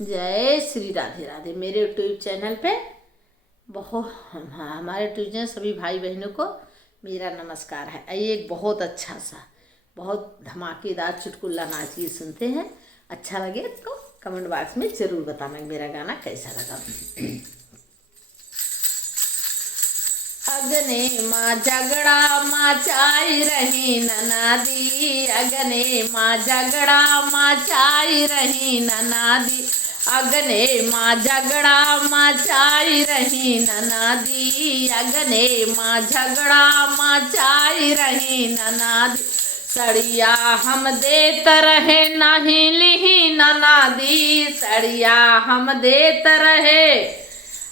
जय श्री राधे राधे। मेरे YouTube channel पे हमारे यूट्यूब चैनल सभी भाई बहनों को मेरा नमस्कार है। आइए एक बहुत अच्छा सा बहुत धमाकेदार चुटकुला नाच गीत सुनते हैं। अच्छा लगे तो कमेंट बॉक्स में ज़रूर बताना मेरा गाना कैसा लगा। अगने माँ झगड़ा मचाई रही ननादी, अगने माँ झगड़ा मचाई रही ननादी, अगने माँ झगड़ा मचाई रही ननादी, अगने माँ झगड़ा मचाई रही ननादी, सड़िया हम देत रहे नहीं लिही ननादी, सड़िया हम देत रहे,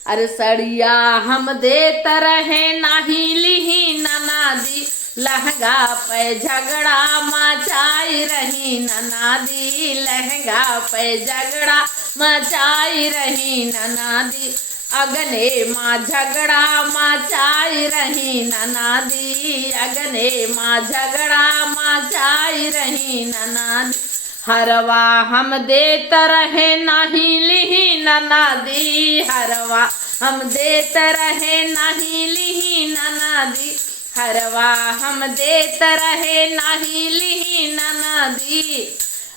अरे सड़िया हम देत रहे नहीं लिही ननादी, लहंगा पे झगड़ा मचाई रही ननादी, लहंगा पे झगड़ा मचाई रही ननादी, अगने माँ झगड़ा मचाई रही ननादी, अगने माँ झगड़ा मचाई रही ननादी, हरवा हम देत रहे नहीं लिही ननादी, हरवा हम देत रहे नहीं लिही ननादी, हरवा हम देत रहे नहीं लिही ननादी,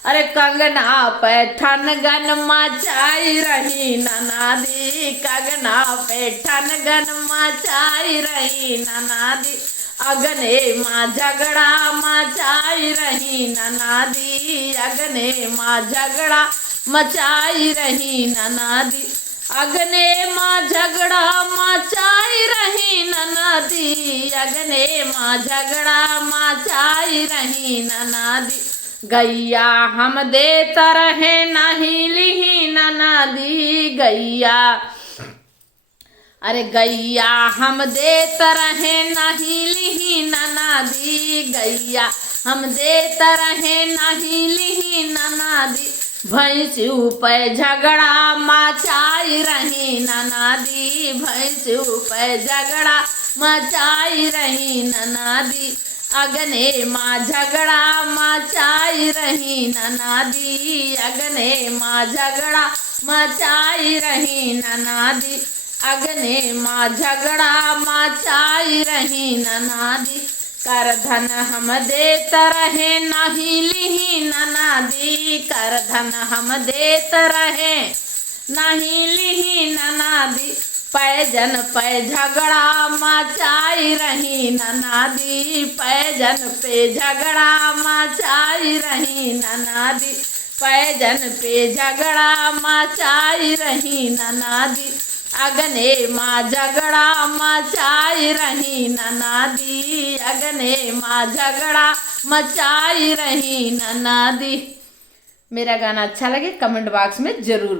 अरे कंगना पे ठनगन मचाई रही ननादी, कंगना पे ठनगन मचाई रही ननादी, अगने माँ झगड़ा मचाई रही ननादी, अगने माँ झगड़ा मचाई रही ननादी, अगने माँ झगड़ा मचाई रही ननादी, अगने माँ झगड़ा मचाई रही ननादी, गैया हम देत रहे नहीं लिही ननादी, गैया अरे गैया हम देत रहे नहीं लिही ननादी, गैया हम देत रहे नहीं लिही ननादी, भैंसू पे झगड़ा मचाई रही ननादी, भैंसू पे झगड़ा मचाई रही ननादी, अगने माँ झगड़ा मचाई रही ननादी, अगने माँ झगड़ा मचाई रही ननादी, अगने माँ झगड़ा मचाई रही ननादी, कर धन हम देत रहे नहीं लिही ननादी, कर धन हम देत रहे नहीं लिही ननादी, पैजन पे झगड़ा मचाई रही ननादी, पैजन पे झगड़ा मचाई रही ननादी, पैजन पे झगड़ा मचाई रही ननादी, अगने माँ झगड़ा मचाई रही ननादी, अगने माँ झगड़ा मचाई रही ननादी। मेरा गाना अच्छा लगे कमेंट बॉक्स में ज़रूर